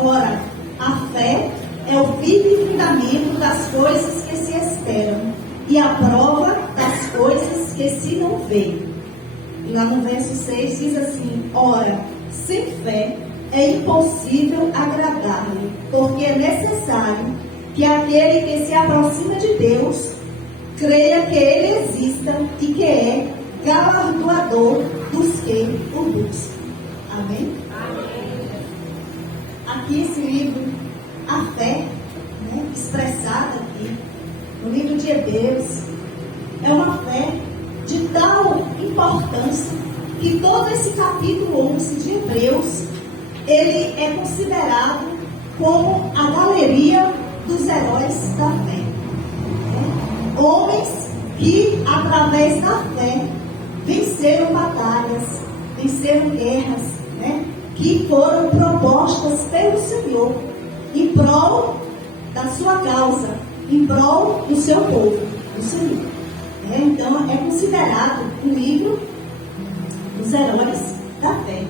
Ora, a fé é o firme fundamento das coisas que se esperam e a prova das coisas que se não veem. E lá no verso 6 diz assim: ora, sem fé é impossível agradar-lhe, porque é necessário que aquele que se aproxima de Deus creia que Ele exista e que é galardoador dos que o buscam. Amém? Amém. Aqui esse livro, a fé, expressada aqui no livro de Hebreus, é uma fé de tal importância que todo esse capítulo 11 de Hebreus, ele é considerado como a galeria dos heróis da fé. Homens que, através da fé, venceram batalhas, venceram guerras, que foram propostas pelo Senhor em prol da sua causa, em prol do seu povo, do Senhor. Então, é considerado um livro dos heróis da fé.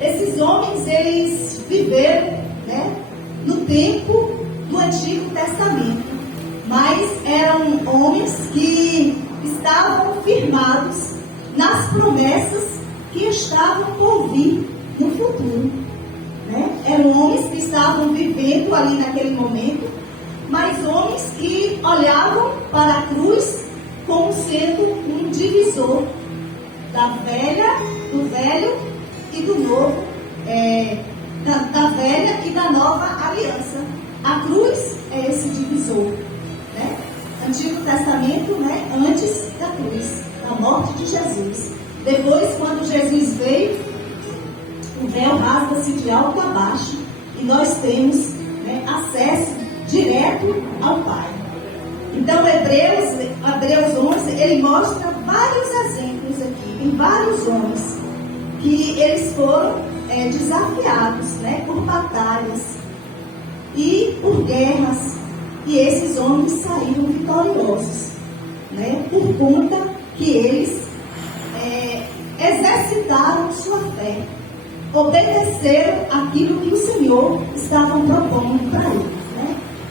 Esses homens, eles viveram, no tempo do Antigo Testamento, mas eram homens que estavam firmados nas promessas que estavam por vir no futuro. Eram homens que estavam vivendo ali naquele momento, mas homens que olhavam para a cruz como sendo um divisor do velho e do novo, da velha e da nova aliança. A cruz é esse divisor. Antigo Testamento, antes da cruz, da morte de Jesus. Depois, quando Jesus veio, o véu rasga-se de alto a baixo e nós temos acesso direto ao Pai. Então, Hebreus 11, ele mostra vários exemplos aqui, em vários homens, que eles foram desafiados por batalhas e por guerras. E esses homens saíram vitoriosos, por conta que eles exercitaram sua fé, obedeceram aquilo que o Senhor estava propondo para eles.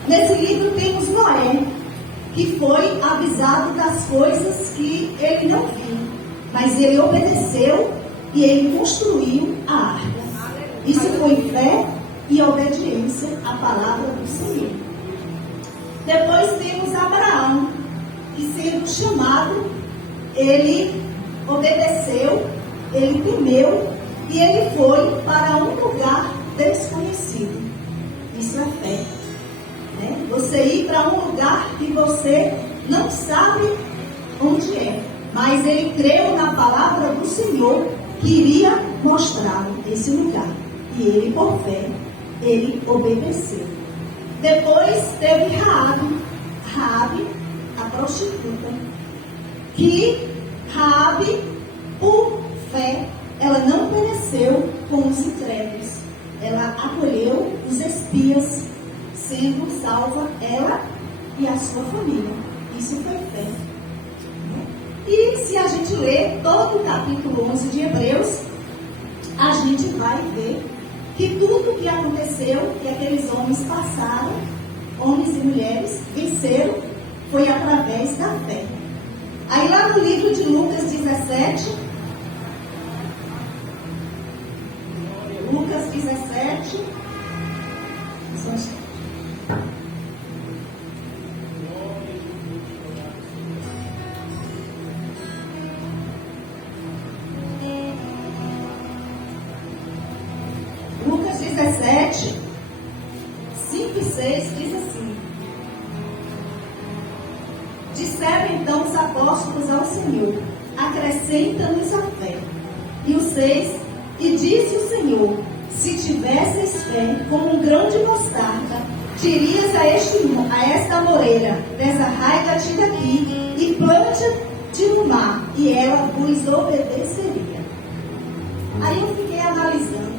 Nesse livro temos Noé, que foi avisado das coisas que ele não viu, mas ele obedeceu e ele construiu a arca. Isso foi fé e obediência à palavra do Senhor. Depois temos Abraão, que sendo chamado, ele obedeceu, ele temeu e ele foi para um lugar desconhecido. Isso é fé. Você ir para um lugar que você não sabe onde é, mas ele creu na palavra do Senhor que iria mostrar esse lugar. E ele, por fé, ele obedeceu. Depois teve Raabe, a prostituta, que Raabe, por fé, ela não pereceu com os incrédulos. Ela acolheu os espias, sendo salva ela e a sua família. Isso foi fé. E se a gente ler todo o capítulo 11 de Hebreus, a gente vai ver que tudo o que aconteceu, que aqueles homens passaram, homens e mulheres, venceram, foi através da fé. Aí lá no livro de Lucas 17, Lucas 17, 5 e 6 diz assim: disseram então os apóstolos ao Senhor: acrescenta-nos a fé. E o 6, e disse o Senhor: se tivesses fé como um grão de mostarda, dirias a esta moreira: desarraiga-te daqui e plante-te no mar, e ela vos obedeceria. Aí eu fiquei analisando,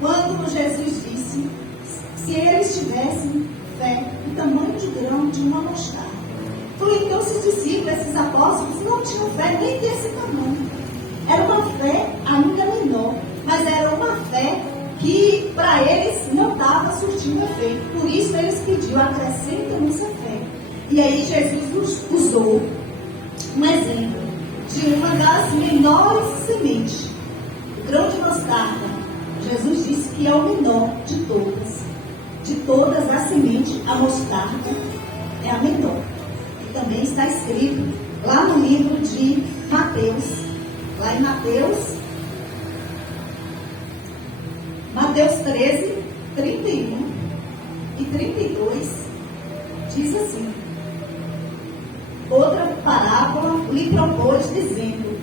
quando Jesus disse, se eles tivessem fé do tamanho de grão de uma mostarda. Falei, então esses discípulos, esses apóstolos, não tinham fé nem desse tamanho. Era uma fé ainda menor, mas era uma fé que para eles não estava surtindo efeito. Por isso eles pediu, acrescenta-nos a fé. E aí Jesus usou um exemplo de uma das menores sementes, o grão de mostarda. Jesus disse que é o menor de todas. De todas as sementes, a mostarda é a menor. E também está escrito lá no livro de Mateus, lá em Mateus 13, 31 e 32, diz assim: outra parábola lhe propôs, dizendo: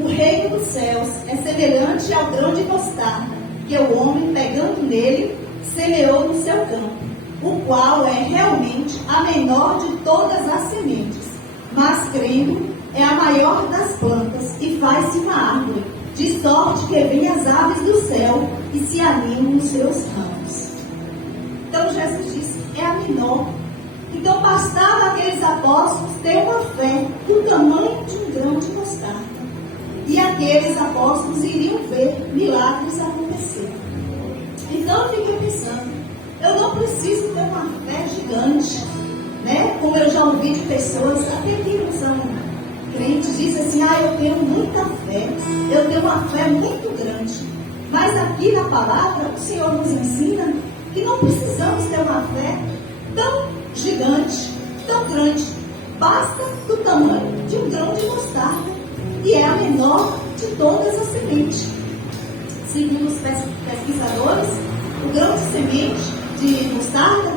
o reino dos céus é semelhante ao grão de mostarda, que o homem, pegando nele, semeou no seu campo, o qual é realmente a menor de todas as sementes, mas crendo é a maior das plantas e faz-se uma árvore, de sorte que vêm as aves do céu e se animam nos seus ramos. Então Jesus disse que é a menor. Então bastava aqueles apóstolos ter uma fé do tamanho de um grão de mostarda. E aqueles apóstolos iriam ver milagres acontecer. Então eu fiquei pensando, eu não preciso ter uma fé gigante, né? Como eu já ouvi de pessoas, até que não são crentes, dizem assim: eu tenho muita fé, eu tenho uma fé muito grande. Mas aqui na palavra, o Senhor nos ensina que não precisamos ter uma fé tão gigante, tão grande. Basta do tamanho de um grão de mostarda, e é a menor de todas as sementes. Segundo os pesquisadores, o grão de semente de mostarda,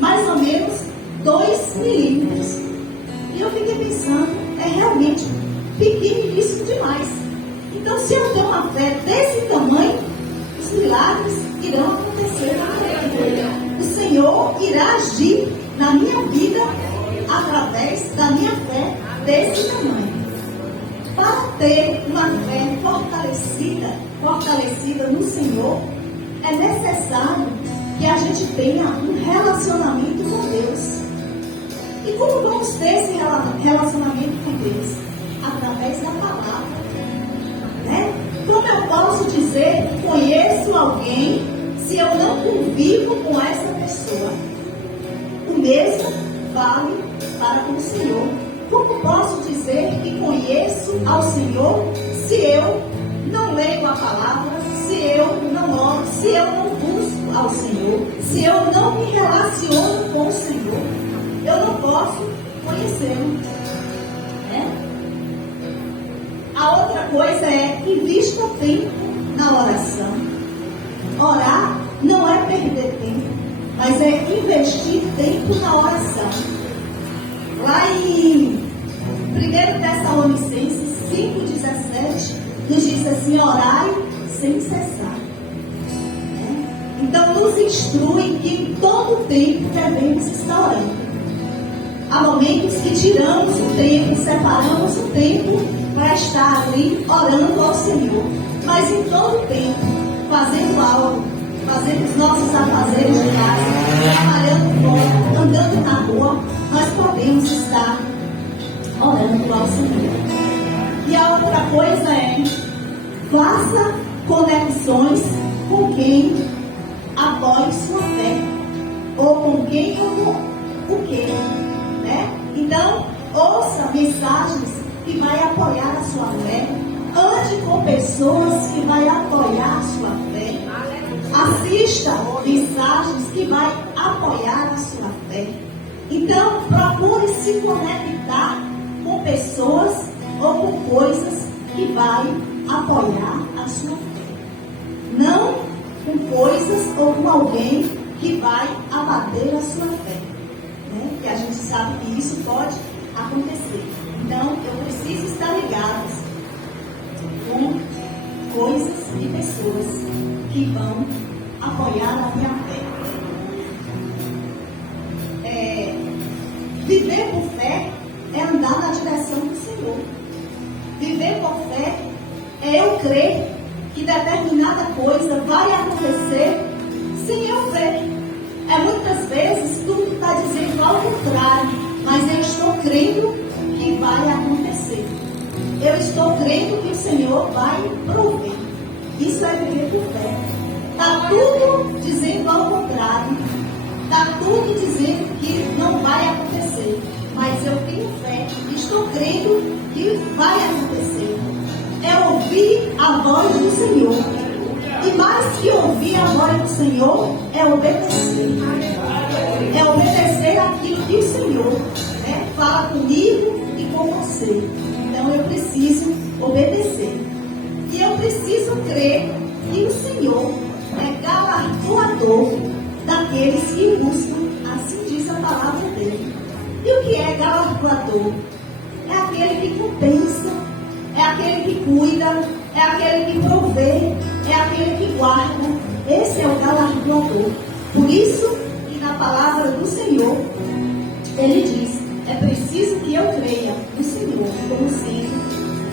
mais ou menos 2 milímetros. E eu fiquei pensando, é realmente pequeniníssimo demais. Então, se eu tenho uma fé desse tamanho, os milagres irão acontecer na minha vida. O Senhor irá agir na minha vida através da minha fé desse tamanho. Para ter uma fé fortalecida no Senhor, é necessário que a gente tenha um relacionamento com Deus. E como vamos ter esse relacionamento com Deus? Através da palavra, né? Como eu posso dizer que conheço alguém se eu não convivo com essa pessoa? O mesmo vale para o Senhor. Como posso dizer que conheço ao Senhor se eu não leio a palavra, se eu não oro, se eu não busco ao Senhor, se eu não me relaciono com o Senhor? Eu não posso conhecê-lo, né? A outra coisa é: invista tempo na oração. Orar não é perder tempo, mas é investir tempo na oração. Lá em 1 Tessalonicenses 5,17 nos diz assim: orai sem cessar. Então nos instrui que em todo tempo devemos estar orando. Há momentos que tiramos o tempo, separamos o tempo para estar ali orando ao Senhor. Mas em todo tempo, fazendo algo, fazendo os nossos afazeres de casa, trabalhando fora, andando na rua, nós podemos estar orando ao Senhor. E a outra coisa é: faça conexões com quem apoie sua fé, ou com quem o quê, né? Então, ouça mensagens que vai apoiar a sua fé, ande com pessoas que vai apoiar a sua fé, assista mensagens que vai apoiar a sua fé. Então, procure se conectar com pessoas ou com coisas que vai apoiar a sua fé. Não com coisas ou com alguém que vai abater a sua fé, né? Que a gente sabe que isso pode acontecer. Então, eu preciso estar ligado com coisas e pessoas que vão apoiar a minha fé. Viver por fé é andar na direção do Senhor. Viver por fé é eu crer que determinada coisa vai acontecer sem eu ver. Muitas vezes tudo está dizendo ao contrário, mas eu estou crendo que vai acontecer. Eu estou crendo que o Senhor vai prover. Isso é viver por fé. Está tudo dizendo ao contrário. Está tudo dizendo que não vai acontecer. Mas eu tenho fé e estou crendo que vai acontecer. É ouvir a voz do Senhor. E mais que ouvir a voz do Senhor, é obedecer. É obedecer aquilo que o Senhor, né, fala comigo e com você. Então eu preciso obedecer. E eu preciso crer que o Senhor é galardoador daqueles que o buscam. Assim diz a palavra dele. E o que é galardoador? É aquele que compensa, é aquele que cuida, é aquele que provê, é aquele que guarda. Esse é o galardoador. Por isso que na palavra do Senhor, ele diz, é preciso que eu creia no Senhor como sendo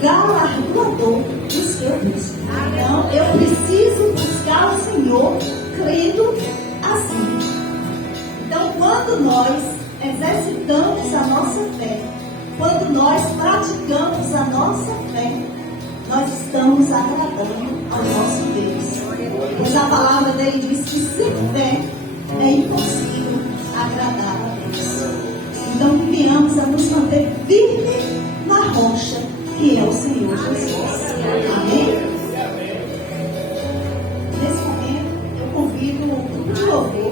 galardoador dos que eu busco. Então, eu preciso buscar o Senhor crendo assim. Então, quando nós exercitamos a nossa fé, quando nós praticamos a nossa fé, nós estamos agradando ao nosso Deus. Pois a palavra dele diz que sem fé é impossível agradar a Deus. Então, que venhamos a nos manter firmes na rocha, que é o Senhor Jesus. Amém? Nesse momento, eu convido o grupo de louvor